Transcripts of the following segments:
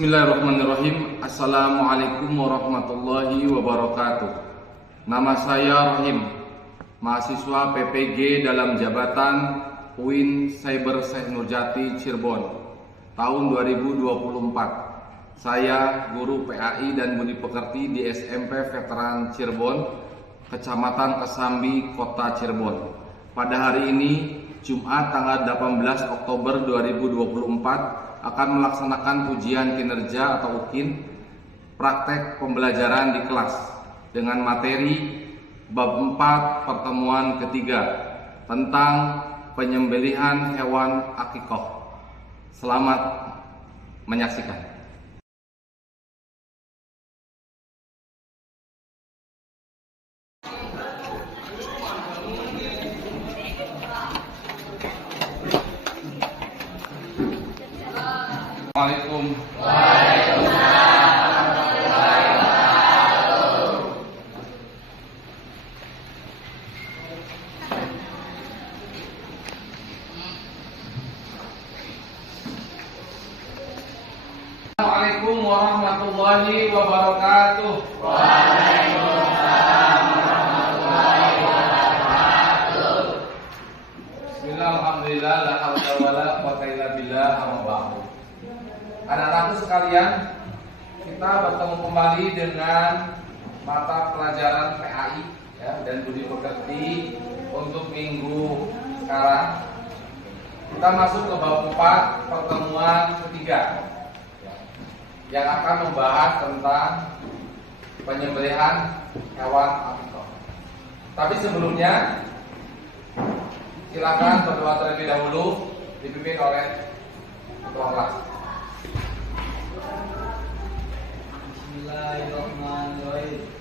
Bismillahirrahmanirrahim. Assalamualaikum warahmatullahi wabarakatuh. Nama saya Rahim, mahasiswa PPG dalam jabatan UIN Cyber Syekh Nurjati Cirebon tahun 2024. Saya guru PAI dan budi pekerti di SMP Veteran Cirebon, Kecamatan Kesambi, Kota Cirebon. Pada hari ini, Jumat tanggal 18 Oktober 2024, akan melaksanakan ujian kinerja atau UKIN praktek pembelajaran di kelas dengan materi bab 4 pertemuan ketiga tentang penyembelihan hewan akikoh. Selamat menyaksikan. Assalamualaikum. Assalamualaikum warahmatullahi wabarakatuh. Waalaikumsalam warahmatullahi wabarakatuh. Bismillah, alhamdulillah, la haula wala quwwata illa billah, amma ba'du. Anak-anakku sekalian, kita bertemu kembali dengan mata pelajaran PAI ya, dan budi pekerti untuk minggu sekarang. Kita masuk ke bab 4 pertemuan ketiga yang akan membahas tentang penyembelihan hewan akikoh. Tapi sebelumnya, silakan berdoa terlebih dahulu dipimpin oleh ketua kelas.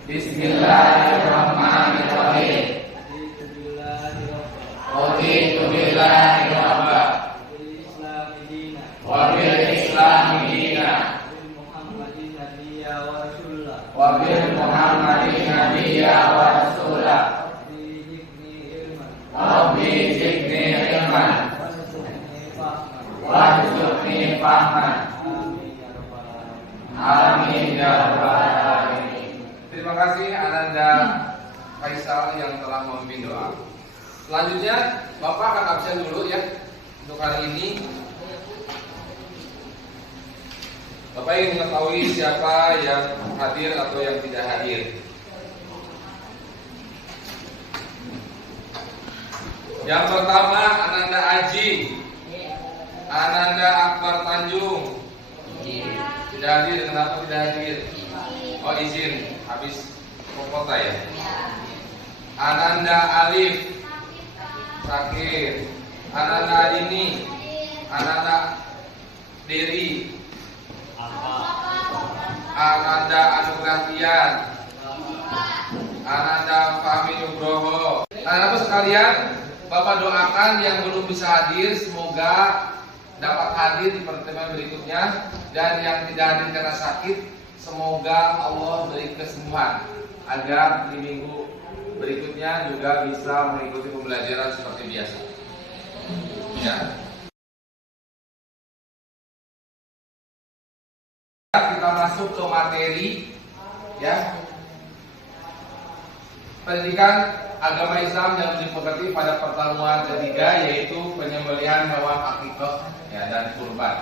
Bismillahirrahmanirrahim. Raditu billahi rabba wa bil islami dina wa bil muhammadin nabiyya wa rasulah. Rabbi zidni ilman warzuqni fahman. Amin ya rabbal alamin. Terima kasih Ananda Faisal yang telah memimpin doa. Selanjutnya Bapak akan absen dulu ya untuk hari ini. Bapak ingin mengetahui siapa yang hadir atau yang tidak hadir. Yang pertama Ananda Aji, Ananda Akbar Tanjung. Tidak hadir, kenapa tidak hadir? Oh izin, habis kota ya. Ananda Alif sakit. Ananda Adini, Ananda Deri, Ananda Anugrahtian, Ananda Fahmi Nugroho. Anak-anakku sekalian, Bapak doakan yang belum bisa hadir semoga dapat hadir di pertemuan berikutnya, dan yang tidak hadir karena sakit semoga Allah beri kesembuhan agar di minggu berikutnya juga bisa mengikuti pembelajaran seperti biasa. Ya. Kita masuk ke materi ya. Pendidikan agama Islam yang dipekerti pada pertemuan ketiga, yaitu penyembelihan hewan akikoh ya, dan kurban.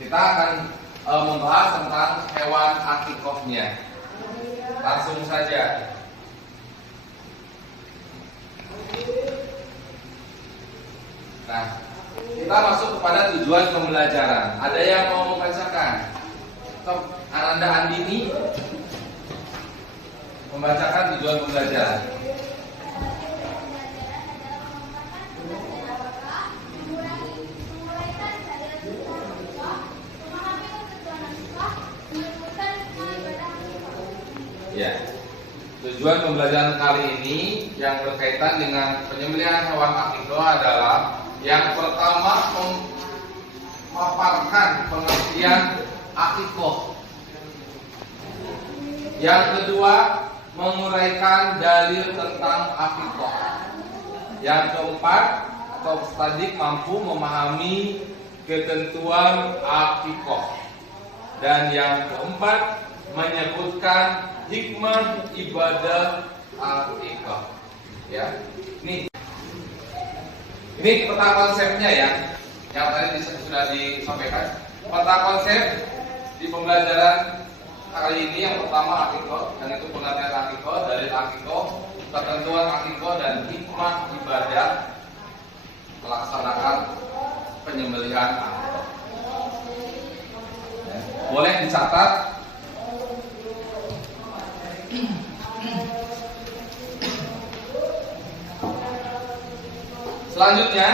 Kita akan membahas tentang hewan akikohnya. Langsung saja. Nah, kita masuk kepada tujuan pembelajaran. Ada yang mau membacakan? Ananda Andini membacakan tujuan pembelajaran. Ya. Tujuan pembelajaran kali ini yang berkaitan dengan penyembelihan hewan akikoh adalah yang pertama memaparkan pengertian akikoh. Yang kedua, menguraikan dalil tentang akikoh. Yang keempat, atau tadi mampu memahami ketentuan akikoh. Dan yang keempat, menyebutkan hikmah ibadah akikah. Ya, ini peta konsepnya ya, yang tadi sudah disampaikan. Peta konsep di pembelajaran kali ini yang pertama akikah, dan itu pengertian akikah, dari akikah, ketentuan akikah dan hikmah ibadah melaksanakan penyembelihan akikah. Boleh dicatat. Selanjutnya,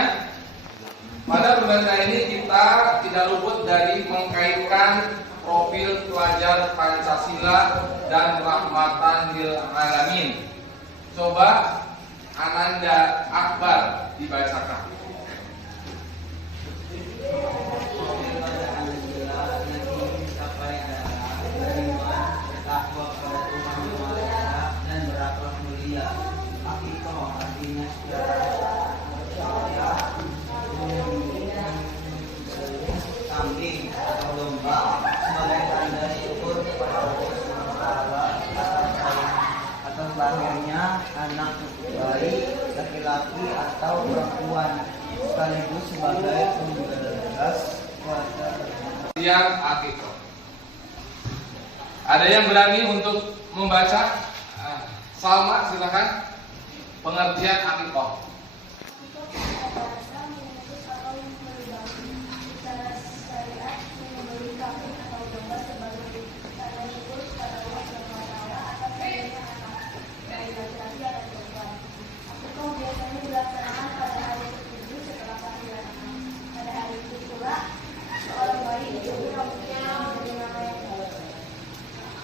pada pembelajaran ini kita tidak luput dari mengkaitkan profil pelajar Pancasila dan rahmatan lil alamin. Coba Ananda Akbar dibacakan. Kambing atau domba sebagai tanda syukur kepada Allah SWT atas lahirnya anak bayi laki-laki atau perempuan, sekaligus sebagai pembalas kepada yang akikah. Ada yang berani untuk membaca? Salma, silakan. Pengertian akikah.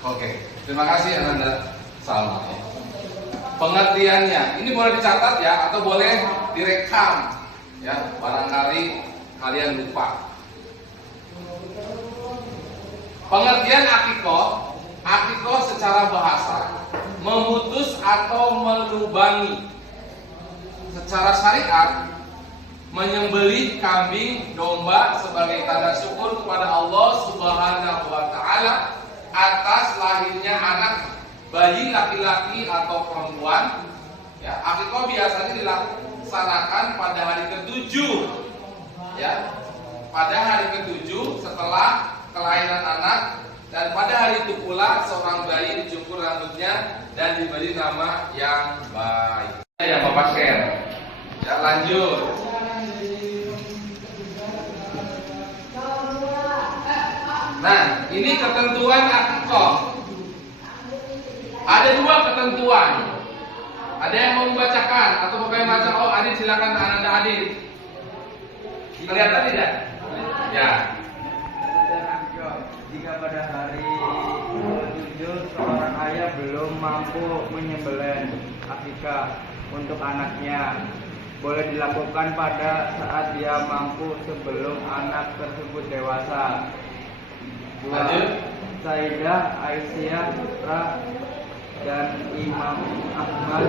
Oke, terima kasih Ananda Salma. Pengertiannya, ini boleh dicatat ya, atau boleh direkam ya, barangkali kalian lupa. Pengertian akikah, akikah secara bahasa memutus atau melubangi. Secara syariat, menyembelih kambing, domba sebagai tanda syukur kepada Allah Subhanahu wa taala atas lahirnya anak bayi laki-laki atau perempuan. Ya, akikah biasanya dilaksanakan pada hari ke-7. Ya. Pada hari ke-7 setelah kelahiran anak, dan pada hari itu pula seorang bayi dicukur rambutnya dan diberi nama yang baik. Ya, Bapak share. Ya, lanjut. Nah, ini ketentuan akikah. Ada dua ketentuan. Ada yang mau membacakan atau Bapak yang baca? Oh, Adit silakan, Ananda Adit. Kelihatan tidak? Ya. Jika pada hari ke-7 seorang ayah belum mampu menyembelih akikah untuk anaknya, boleh dilakukan pada saat dia mampu sebelum anak tersebut dewasa. Lanjut. Sayyidah Aisyah dan Imam Ahmad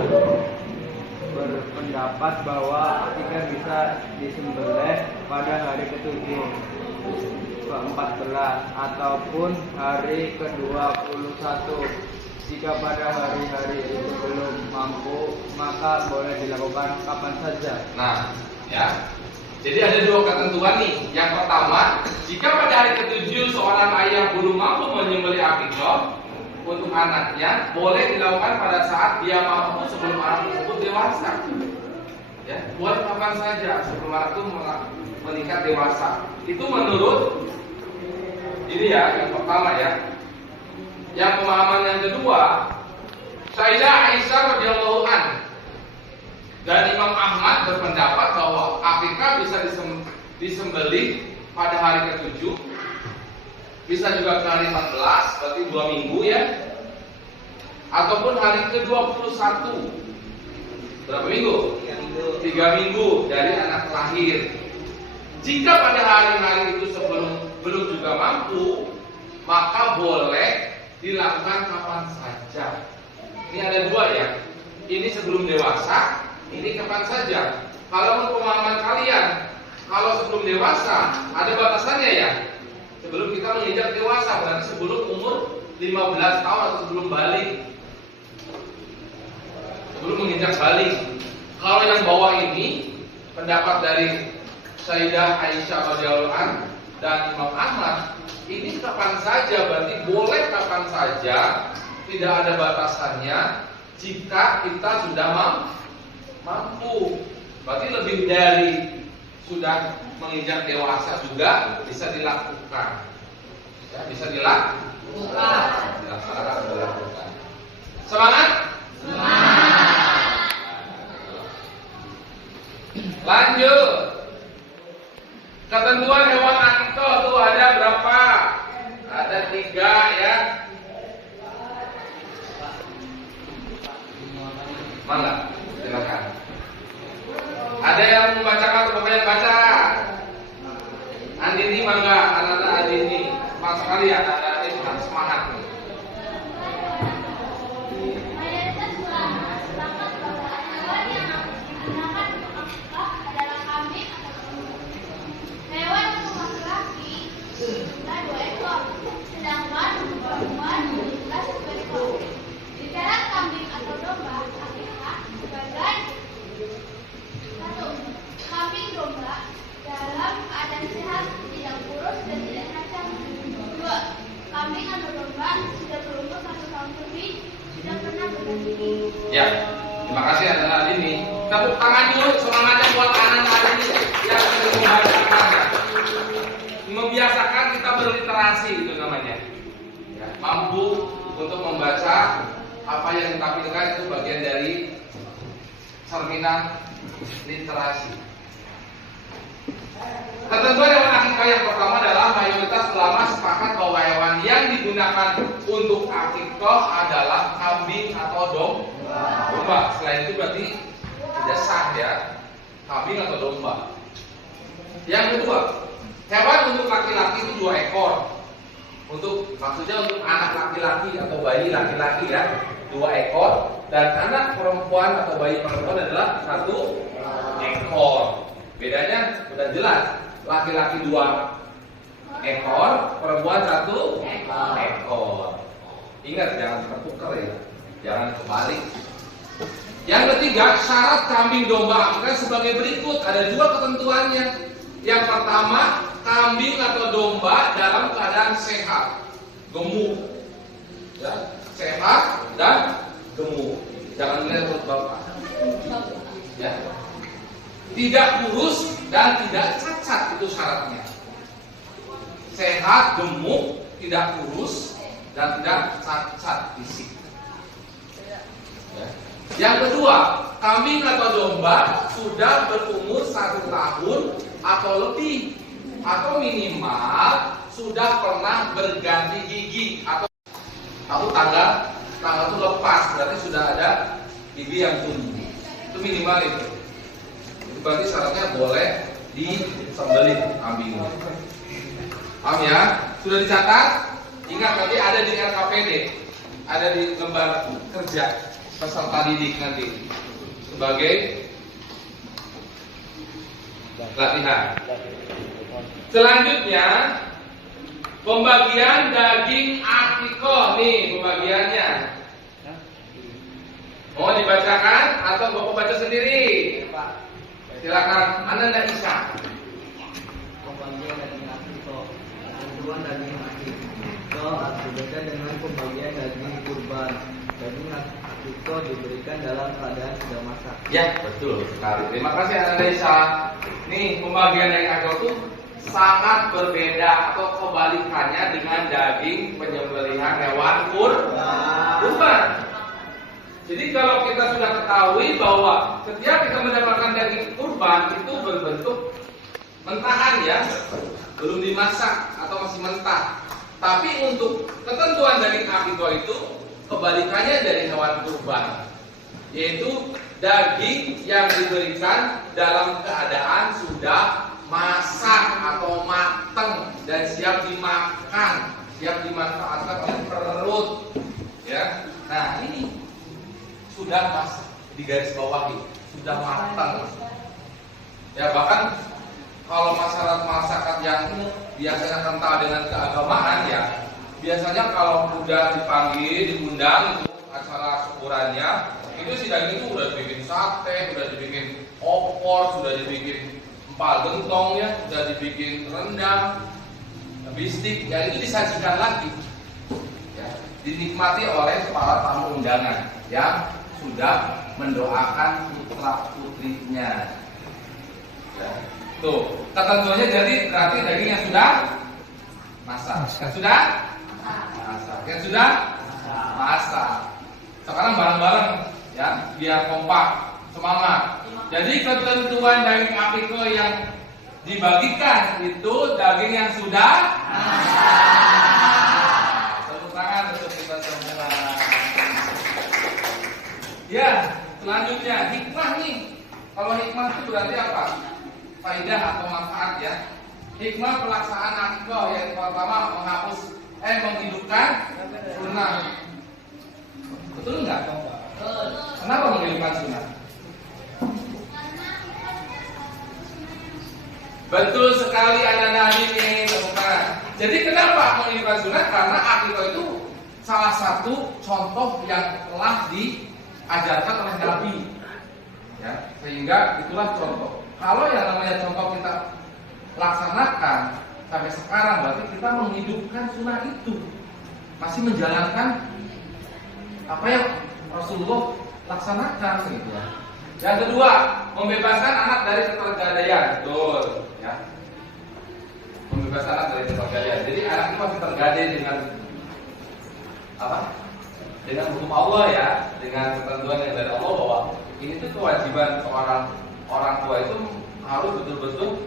berpendapat bahwa akikah bisa disembelih pada hari ke-7, ke-14 ataupun hari ke-21. Jika pada hari-hari itu belum mampu, maka boleh dilakukan kapan saja. Nah, ya. Jadi ada dua ketentuan nih. Yang pertama, jika pada hari ke-7 seorang ayah belum mampu menyembelih akikah untuk anaknya, boleh dilakukan pada saat dia mampu sebelum anak tersebut dewasa. Ya, boleh kapan saja sebelum anak itu meningkat dewasa. Itu menurut ini ya, yang pertama ya. Yang pemahaman yang kedua, Sayyidah Aisyah radhiyallahu anha dan Imam Ahmad berpendapat bahwa akikah bisa disembelih pada hari ke-7, bisa juga ke hari 14, berarti 2 minggu ya, ataupun hari ke-21. Berapa minggu? 3 minggu dari anak lahir. Jika pada hari-hari itu belum juga mampu, maka boleh dilakukan kapan saja. Ini ada dua ya. Ini sebelum dewasa, ini kapan saja. Kalau menurut pemahaman kalian, kalau sebelum dewasa ada batasannya ya. Sebelum kita menginjak dewasa, berarti sebelum umur 15 tahun atau sebelum balik. Sebelum menginjak balik. Kalau yang bawah ini pendapat dari Sayyidah Aisyah radhiyallahu anha dan Imam Ahmad, ini kapan saja, berarti boleh kapan saja, tidak ada batasannya jika kita sudah mampu. Berarti lebih dari sudah menginjak dewasa juga bisa dilakukan. Ya, bisa dilakukan. Semangat? Lanjut. Ketentuan hewan akikah tuh ada berapa? Ada 3 ya. Mangga, silakan. Ada yang membacakan atau yang baca? Andini mangga, anak-anak Andini. Semangat sekali ya, ada ini harus semangat nih. Hewan untuk laki-laki adalah 2 ekor, sedangkan untuk perempuan adalah 1 ekor. Di dalam kambing atau domba akikah sebagai 1. Kambing domba dalam keadaan sehat, tidak kurus dan tidak cacat. 2. Kambing atau domba sudah berumur 1 tahun lebih, sudah pernah berganti gigi. Ya, terima kasih anak-anak Andini. Tepuk tangan dulu semangatnya buat anak-anak Andini yang sudah membacakan. Membiasakan kita berliterasi itu namanya. Ya, mampu untuk membaca apa yang ditampilkan itu bagian dari cerminan literasi. Ketentuan hewan akikah yang pertama adalah mayoritas ulama sepakat bahwa hewan yang digunakan untuk akikah adalah kambing atau domba. Selain itu berarti tidak sah ya, kambing atau domba. Yang kedua, hewan untuk laki-laki itu 2 ekor. Maksudnya untuk anak laki-laki atau bayi laki-laki ya, 2 ekor, dan anak perempuan atau bayi perempuan adalah 1 ekor. Bedanya sudah jelas, laki-laki 2 ekor, perempuan 1 ekor. Ingat jangan tertukar ya, jangan kebalik. Yang ketiga, syarat kambing domba akikah sebagai berikut, ada 2 ketentuannya. Yang pertama, kambing atau domba dalam keadaan sehat, gemuk, ya, sehat dan gemuk. Jangan lihat perut bapak, ya. Tidak kurus dan tidak cacat, itu syaratnya. Sehat, gemuk, tidak kurus dan tidak cacat fisik. Ya. Yang kedua, kambing atau domba sudah berumur 1 tahun atau lebih, atau minimal sudah pernah berganti gigi atau tanggal itu lepas, berarti sudah ada gigi yang tumbuh. Itu minimal itu. Itu berarti syaratnya boleh disembelih kambing. Paham ya? Sudah dicatat? Ingat nanti ada di RKPD, ada di lembar kerja peserta didik nanti sebagai latihan. Selanjutnya pembagian daging akikah nih pembagiannya. Mau dibacakan atau Bapak baca sendiri? Silakan, Anda Isa. Pembagian daging akikah. Ketentuan daging akikah berbeda dengan pembagian daging kurban. Daging akikah diberikan dalam keadaan sudah masak. Ya, betul sekali. Terima kasih Anda Isa. Nih, pembagian daging akikah itu sangat berbeda atau kebalikannya dengan daging penyembelihan hewan kurban. Jadi kalau kita sudah ketahui bahwa setiap kita mendapatkan daging kurban itu berbentuk mentahan ya, belum dimasak atau masih mentah. Tapi untuk ketentuan daging akikah itu kebalikannya dari hewan kurban, yaitu daging yang diberikan dalam keadaan sudah masak atau matang dan siap dimakan, siap dimanfaatkan oleh perut ya. Nah ini sudah masak, di garis bawahi sudah matang ya. Bahkan kalau masyarakat yang biasanya kental dengan keagamaan ya, biasanya kalau udah dipanggil, diundang itu acara syukurannya, itu si daging itu udah dibikin sate, udah dibikin opor, sudah dibikin empal gentong ya, sudah dibikin rendang, bistik, ya itu disajikan lagi, ya, dinikmati oleh para tamu undangan yang sudah mendoakan putra putrinya. Ya. Tuh, ketentuannya jadi berarti dagingnya sudah masak. Yang sudah masak. Yang sudah masak. Sekarang bareng-bareng ya, biar kompak, semangat. Jadi ketentuan daging akikah yang dibagikan itu daging yang sudah masak. Tepuk tangan untuk kita semua. Ya, selanjutnya hikmah nih. Kalau hikmah itu berarti apa? Faidah atau manfaat ya. Hikmah pelaksanaan akikah yang pertama menghidupkan sunnah. Betul nggak? Kenapa menghidupkan sunnah? Betul sekali anak-anak ini teman. Jadi kenapa menghidupkan sunnah? Karena akikah itu salah satu contoh yang telah diajarkan oleh Nabi. Ya, sehingga itulah contoh. Kalau yang namanya contoh kita laksanakan sampai sekarang, berarti kita menghidupkan sunnah itu, masih menjalankan apa yang Rasulullah laksanakan gitu ya. Yang kedua, membebaskan anak dari ketergadaian, betul ya. Membebaskan anak dari ketergadaian. Jadi anak itu masih tergadai dengan apa? Dengan hukum Allah ya, dengan ketentuan yang dari Allah bahwa ini tuh kewajiban seorang orang tua itu harus betul-betul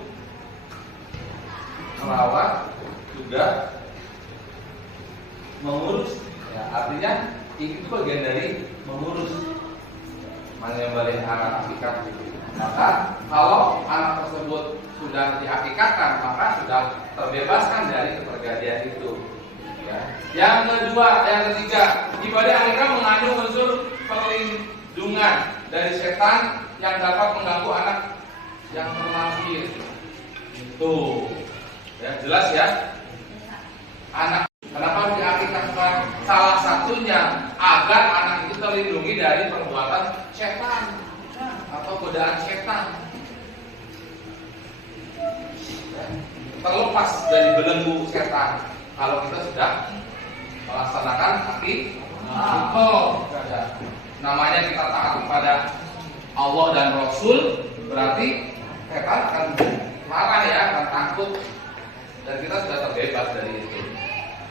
merawat juga mengurus ya, artinya itu bagian dari mengurus menyembelih anak akikah. Maka kalau anak tersebut sudah diakikahkan, maka sudah terbebaskan dari ketergadaian itu ya. Yang ketiga, ibadah akikah mengandung unsur perlindungan dari setan yang dapat mengganggu anak yang terlahir. Itu ya, jelas ya. Anak kenapa diakikahkan? Salah satunya agar anak itu terlindungi dari perbuatan setan atau godaan setan, terlepas dari belenggu setan. Kalau kita sudah melaksanakan akikah, namanya kita taat kepada Allah dan Rasul, berarti setan akan marah ya, akan takut, dan kita sudah terbebas dari itu.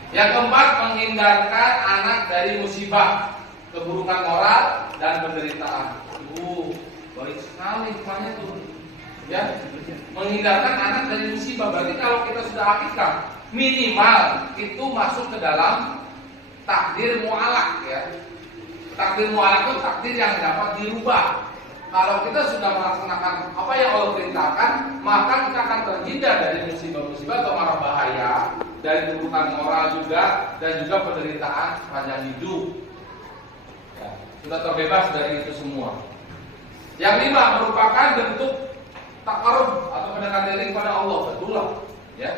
Yang keempat, menghindarkan anak dari musibah, keburukan moral dan penderitaan. Baik sekali hikmahnya tuh. Ya, menghindarkan anak dari musibah. Berarti kalau kita sudah akikah, minimal itu masuk ke dalam takdir mu'alak ya. Takdir mu'alak itu takdir yang dapat dirubah. Kalau kita sudah melaksanakan apa yang Allah perintahkan, maka kita akan terhindar dari musibah-musibah atau mara bahaya, dari keburukan moral juga, dan juga penderitaan sepanjang hidup. Ya, sudah terbebas dari itu semua. Yang lima, merupakan bentuk takarub atau pendekatan diri kepada Allah. Betul ya.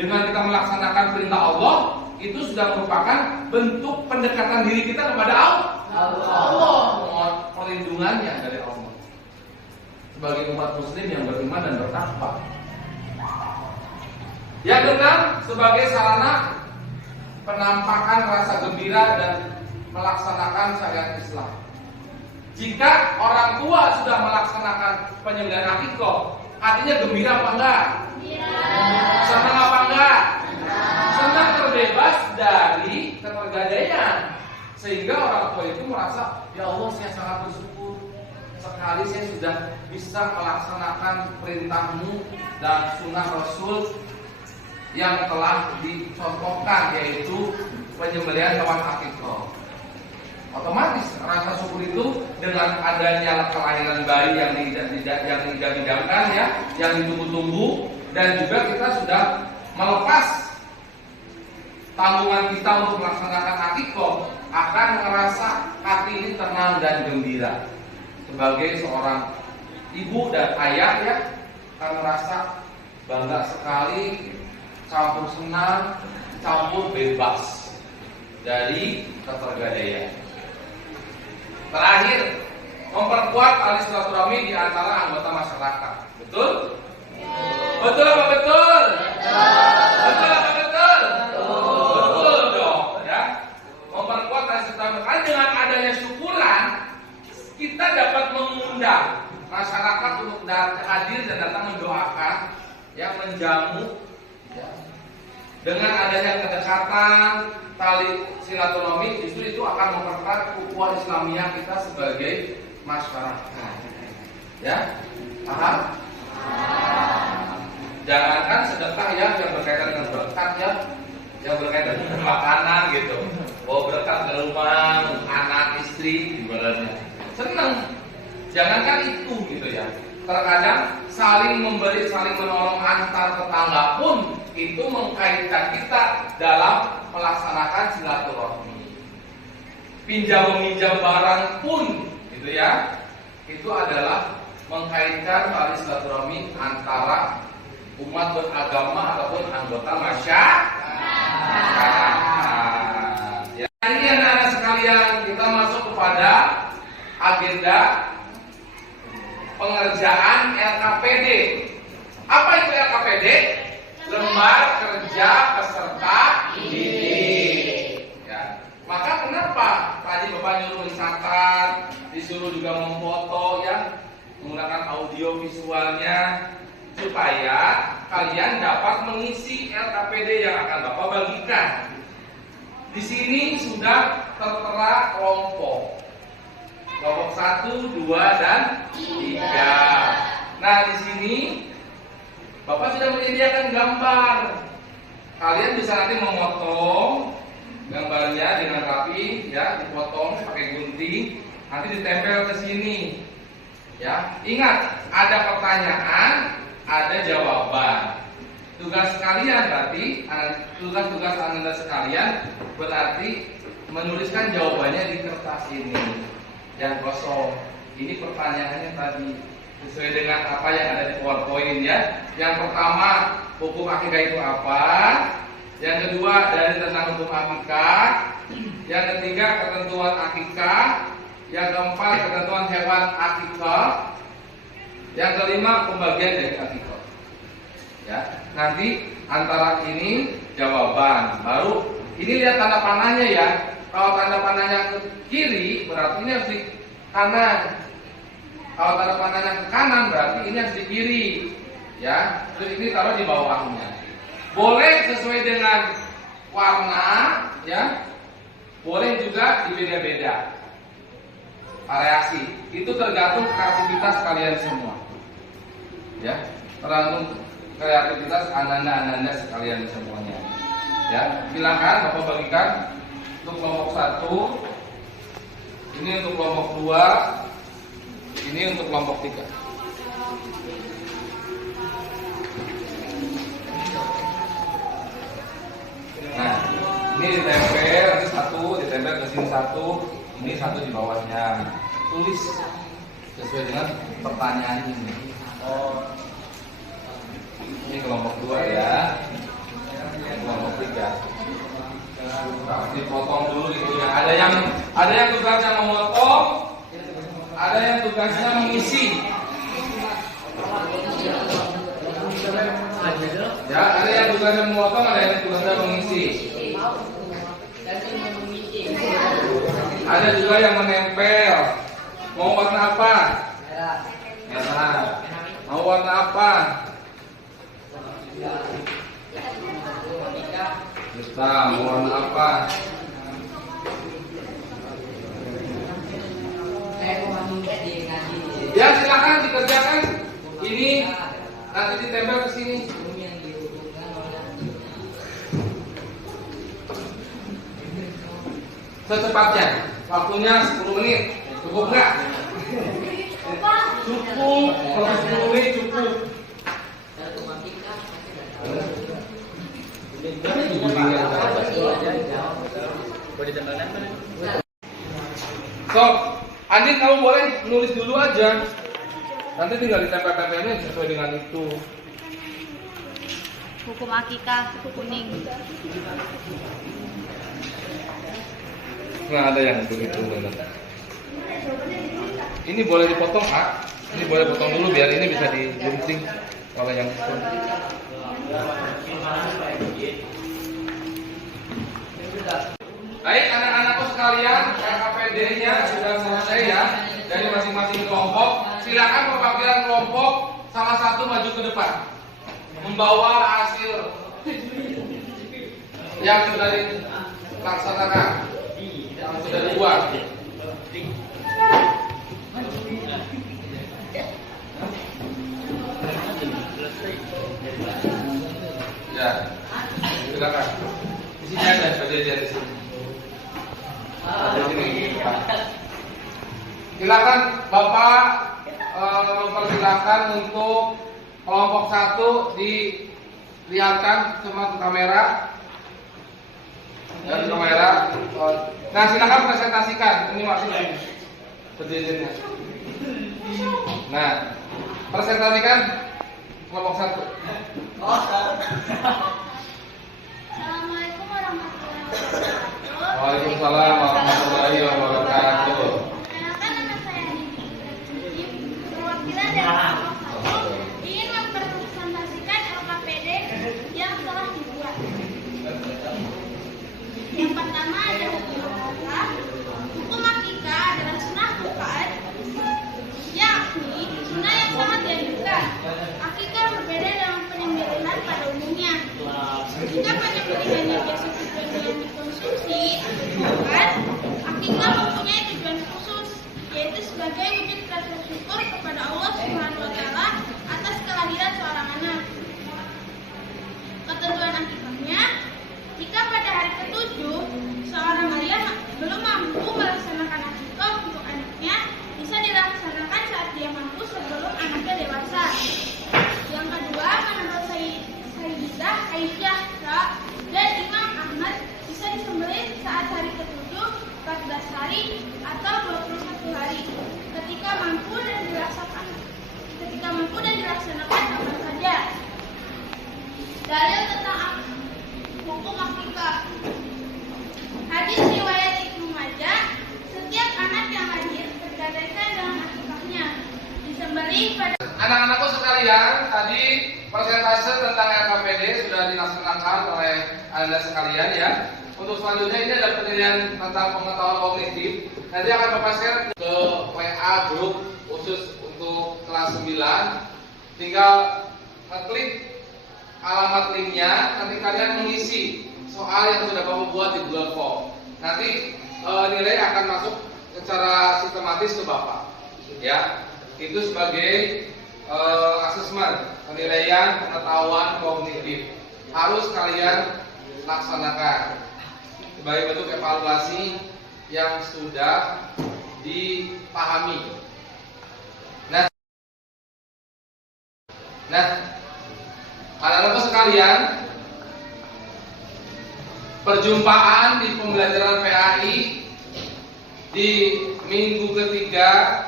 Dengan kita melaksanakan perintah Allah, itu sudah merupakan bentuk pendekatan diri kita kepada Allah, perlindungannya dari Allah sebagai umat muslim yang beriman dan bertakwa. Yang keenam, sebagai sarana penampakan rasa gembira dan melaksanakan syariat Islam. Jika orang tua sudah melaksanakan penyembelihan akikah, artinya gembira apa enggak? Senang apa enggak? Senang, terbebas dari ketergadaian. Sehingga orang tua itu merasa, ya Allah, saya sangat bersyukur sekali saya sudah bisa melaksanakan perintahmu dan sunnah Rasul yang telah dicontohkan, yaitu penyembelihan hewan akikah. Otomatis rasa syukur itu dengan adanya kelahiran bayi yang didam-damkan ya, yang ditunggu-tunggu, dan juga kita sudah melepas tanggungan kita untuk melaksanakan akikah, akan merasa hati ini tenang dan gembira. Sebagai seorang ibu dan ayah ya, akan merasa bangga sekali campur senang, campur bebas dari ketergadaian. Terakhir, memperkuat tali silaturahmi di antara anggota masyarakat. Betul? Betul apa betul? Betul apa betul? Betul dong, ya. Memperkuat tali silaturahmi. Kan dengan adanya syukuran, kita dapat mengundang masyarakat untuk hadir dan datang mendoakan, yang menjamu. Ya. Dengan adanya kedekatan tali silaturahmi, justru itu akan memperkuat ukhuwah Islamiyah kita sebagai masyarakat. Ya, paham? Jangankan sedekah ya yang berkaitan dengan berkat ya, yang berkaitan dengan makanan gitu. Bawa berkat ke rumah, anak, istri, ibaratnya. Senang. Jangankan itu gitu ya. Terkadang saling memberi, saling menolong antar tetangga pun itu mengkaitkan kita dalam melaksanakan silaturahmi. Pinjam meminjam barang pun gitu ya. Itu adalah mengkaitkan tali silaturahmi antara umat beragama ataupun anggota masyarakat. Ya. Ini anak-anak sekalian, kita masuk kepada agenda pengerjaan LKPD. Apa itu LKPD? Lembar Kerja Peserta Didik. Ya. Maka kenapa tadi Bapak nyuruh mencatat, disuruh juga memfoto ya, menggunakan audio visualnya supaya kalian dapat mengisi LKPD yang akan Bapak bagikan. Di sini sudah tertera kelompok. Kelompok 1, 2, dan 3. Nah, di sini Bapak sudah menyediakan gambar. Kalian bisa nanti memotong gambarnya dengan rapi, ya, dipotong pakai gunting, nanti ditempel ke sini. Ya, ingat, ada pertanyaan, ada jawaban. Tugas kalian berarti, tugas Anda sekalian berarti menuliskan jawabannya di kertas ini yang kosong. Ini pertanyaannya tadi sesuai dengan apa yang ada di PowerPoint ya. Yang pertama, hukum akikah itu apa? Yang kedua, dari tentang hukum akikah. Yang ketiga, ketentuan akikah. Yang keempat, ketentuan hewan akikah. Yang kelima, pembagian dari akikah. Ya, nanti antara ini jawaban. Baru ini lihat tanda panahnya ya. Kalau tanda panahnya ke kiri, berarti ini harus di kanan. Kalau tanda panahnya ke kanan, berarti ini harus di kiri. Ya, terus ini taruh di bawahnya. Boleh sesuai dengan warna, ya. Boleh juga dibeda-beda. Variasi. Itu tergantung kreativitas kalian semua. Ya, tergantung kreativitas anda sekalian semuanya. Ya, silakan Bapak bagikan untuk kelompok 1, ini untuk kelompok 2, ini untuk kelompok 3. Nah, ini ditempel, nanti satu ditempel ke sini satu, ini satu di bawahnya. Tulis sesuai dengan pertanyaan ini. Ini kelompok 2 ya, kelompok 3. Nah, dipotong dulu gitu ya. Ada yang tugasnya memotong, ada yang tugasnya mengisi. Ya, ada yang tugasnya memotong, ada yang tugasnya mengisi. Ada juga yang menempel. Mau warna apa? Merah. Mau warna apa? Hitam. Mau warna apa? Ya, silakan dikerjakan. Ini nanti ditempel ke sini. Secepatnya. Waktunya 10 menit. Cukup nggak? Cukup. Kalau 10 menit cukup. So, Andin kamu boleh nulis dulu aja. Nanti tinggal ditempel-tempelnya sesuai dengan itu. hukum akikah kuning. Nah, ada yang begitu. Ini boleh dipotong, Kak. Ini boleh potong dulu biar ini bisa digunting kalau yang itu. Baik, anak-anakku sekalian, KKPD-nya sudah selesai ya dari masing-masing kelompok. Silakan perwakilan kelompok salah satu maju ke depan, membawa hasil yang sudah dilaksanakan, yang sudah dibuat. Ya, silakan. Di sini ada perjanjian di sini. Silakan Bapak mempersilakan untuk kelompok 1 dilihatkan semua ke kamera. Dan kamera. Nah, silakan presentasikan. Ini maksudnya perjanjiannya. Nah, presentasikan kelompok 1. Assalamualaikum warahmatullahi wabarakatuh. Waalaikumsalam warahmatullahi wabarakatuh. Perkenalkan, nama saya Nidhi, perwakilan dari kelompok 1 ingin mempresentasikan LKPD yang telah dibuat. Yang pertama ada hukum akikah. Hukum akikah adalah sunnah bukan, yakni sunnah yang sangat dianjurkan. Akikah berbeda dengan penyembelihan pada umumnya. Jika penyembelihannya biasa tujuannya yang dikonsumsi, maka akikah mempunyai tujuan khusus, yaitu sebagai wujud rasa syukur kepada Allah Subhanahu wa Ta'ala atas kelahiran seorang anak. Ketentuan akikahnya, jika pada hari ke-7 seorang ayah belum mampu melaksanakan akikah untuk anaknya, bisa dilaksanakan saat dia mampu sebelum anaknya dewasa. Yang kedua, menurut Sayyidah Aisyah dan Imam Ahmad, bisa disembelih saat hari ke-7, 14 hari atau 21 hari, ketika mampu dan dilaksanakan kapan saja. Dalil tentang hukum akikah. Hadis riwayat Ibnu Majah, setiap anak yang hadir terkaitan dengan akikahnya disembelih pada. Anak-anakku sekalian, tadi persentase tentang LKPD sudah dilaksanakan oleh Anda sekalian ya. Untuk selanjutnya ini ada penilaian tentang pengetahuan kognitif. Nanti akan Bapak share ke WA grup khusus untuk kelas 9. Tinggal klik alamat linknya, nanti kalian mengisi soal yang sudah Bapak buat di Google Form. Nanti nilai akan masuk secara sistematis ke Bapak. Ya, itu sebagai asesmen penilaian pengetahuan kognitif harus kalian laksanakan sebagai bentuk evaluasi yang sudah dipahami. Nah, anak-anakku sekalian, perjumpaan di pembelajaran PAI di minggu ketiga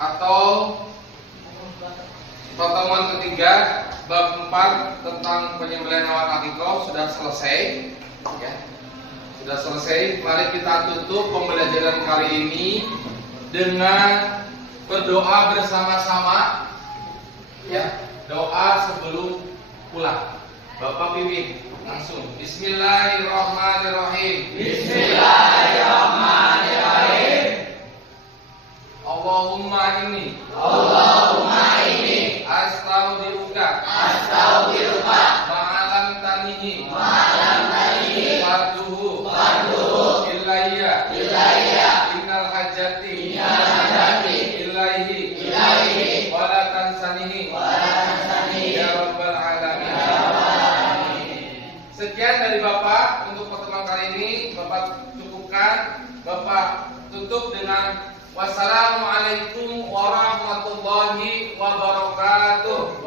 atau pertemuan ketiga bab 4 tentang penyembelihan hewan akikah sudah selesai ya. Sudah selesai. Mari kita tutup pembelajaran kali ini dengan berdoa bersama-sama ya. Doa sebelum pulang. Bapak pimpin langsung. Bismillahirrahmanirrahim. Bismillahirrahmanirrahim. Allahumma inni Astaghfiruka ma'alam tanihi farduhu ilayya innal hajati ilaihi wala tansanihi ya rabbal alamin. Sekian dari Bapak untuk pertemuan kali ini. Bapak cukupkan, Bapak tutup dengan wassalamualaikum warahmatullahi wabarakatuh.